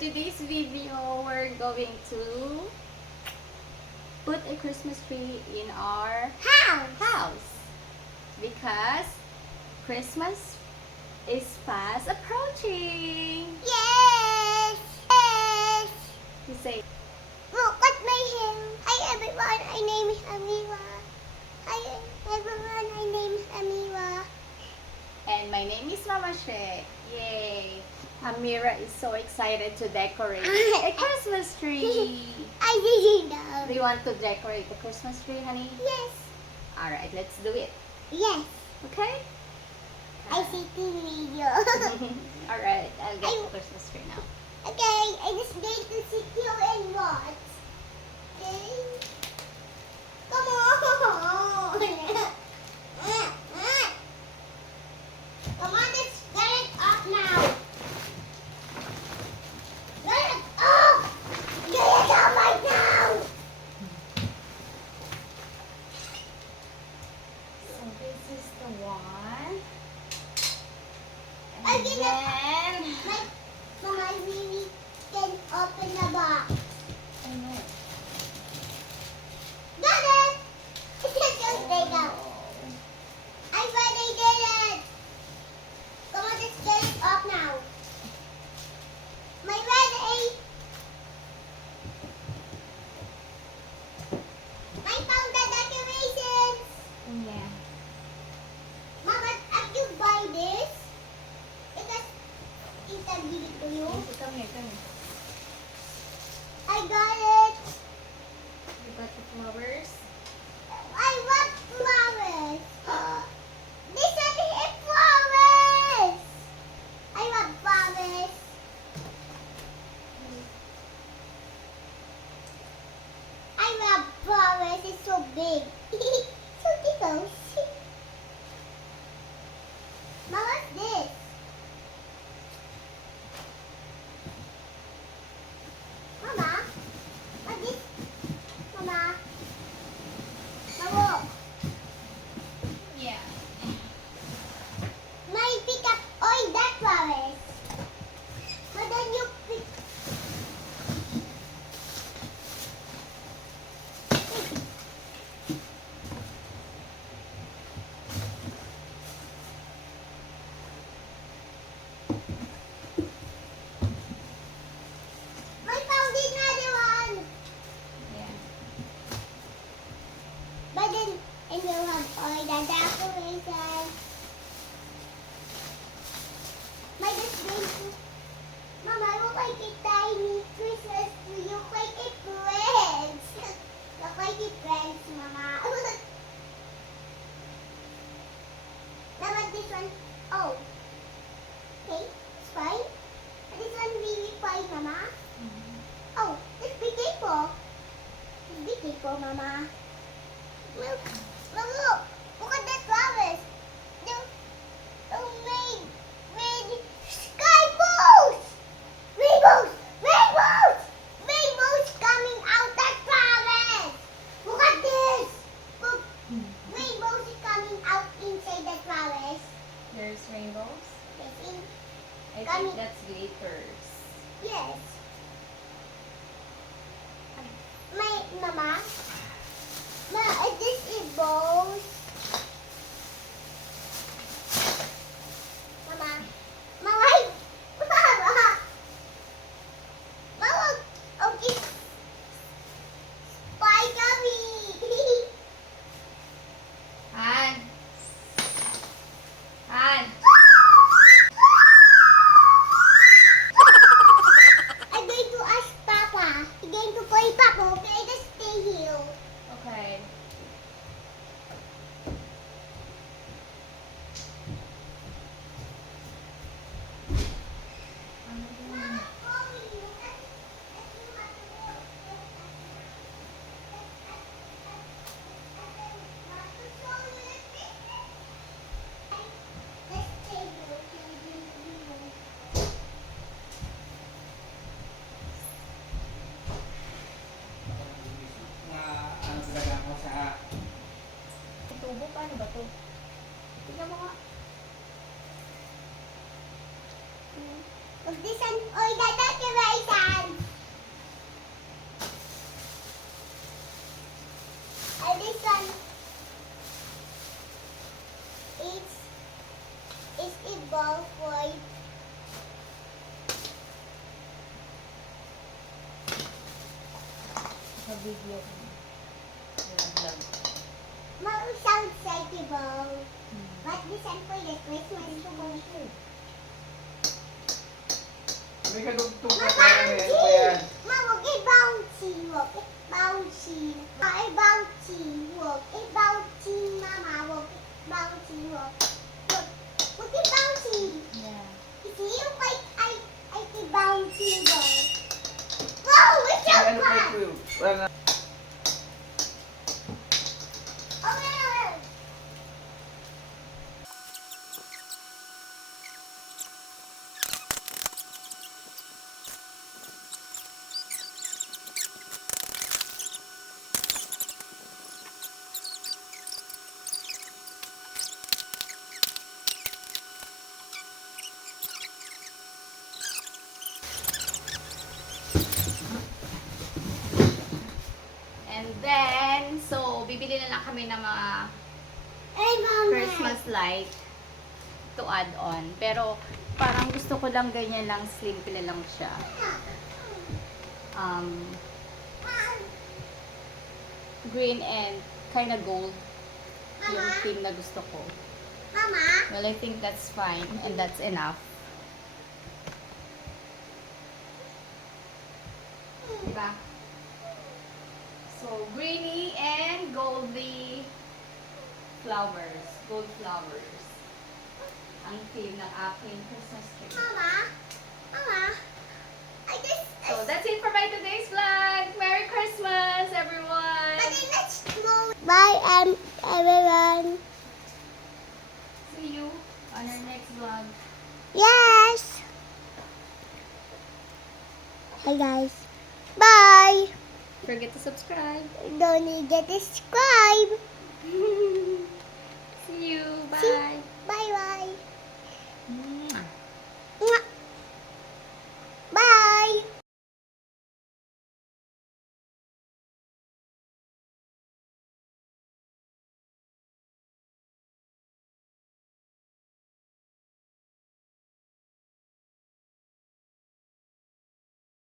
today's video, we're going to put a Christmas tree in our house because Christmas is fast approaching. Yes! Yes! You say, Look at my hair. Hi everyone, my name is Amira. Hi everyone, my name is Amira. and my name is Mama She. Yay! Amira is so excited to decorate a Christmas tree. I didn't Do know. you want to decorate the Christmas tree, honey? Yes. Alright, let's do it. Yes. Okay? I see the video. Alright, I'll get the Christmas tree now. Okay, I just need to sit you and watch. Okay? Come on! Come on, let's get it up now. Get it up! Get it up right now! So this is the one. I And did it. then... Mama, I really can open the box. I know. Got it! It's just take out. I finally did it! Come on, let's get it up now. My ready! I found the decorations! Yeah. Mama, if you buy this, because Tita give it to you. Come here, come here. I got it! You got the flowers. I want flowers! This one is flowers! I want flowers! I want flowers, it's so big. So tickles. Mama, what's this? Mama? What's this? Mama? Mama? Yeah. My pick up all that flowers. But then you pick. I found another one. Yeah. But then, and you have all the decorations. My just going to. Mama, look like a tiny Christmas tree. Look like a friends. Look like a friends, Mama. Now this one. Oh. Okay, it's fine. This one really fine, Mama. Oh, it's big apple. It's big apple, Mama. Look, look. Look at the flowers. They're made with sky balls. Rainbows, rainbows, rainbows coming out that flowers. Look at this. Look, rainbows is coming out inside the flowers. There's rainbows. Yes, I Coming. think that's glitters. yes. My mama, this is balls. Mama, mama, mama, mama, okay, spidery. Han! Han! I'm going to ask Papa. I'm going to call Papa. Okay, just stay here. Okay. Look, this one. Oh, the decoration. And this one is a ball for Sa video ko. Vlog. sounds like a ball. But this one for the Christmas tree. May kadugtog na Mama, tayo yan pa yan. Mama, bouncy, walk, bouncy. Bouncy, walk, bouncy, mama, walk, bouncy, walk. Look, bouncy. Yeah. It's you like I can bouncy ball. Wow, it's so May ano pa fun. ito? Wala na. Oh, yeah. And then, so, bibili na lang kami ng mga Hey, mama. Christmas light to add on. Pero, parang gusto ko lang ganyan lang, simple lang siya. Green and kind of gold yung theme na gusto ko. Mama. Well, I think that's fine and that's enough. Diba? So, greeny and goldy flowers. Gold flowers. Ang theme ng aking Christmas tree. Mama. Mama. I just. So, that's it for my today's vlog. Merry Christmas, But everyone! then let's go. Bye, everyone. See you on our next vlog. Yes. Hey guys. Bye. Don't forget to subscribe. Don't forget to subscribe.